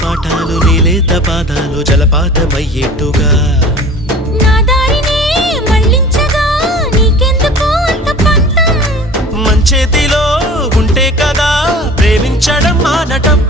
పాఠాలు నీలేత పాదాలు జలపాతమయ్యేట్టుగా నా దారినే మళ్ళించగా నీకెందుకు అంత పంతం మంచేతిలో ఉంటే కదా ప్రేమించడం మానటం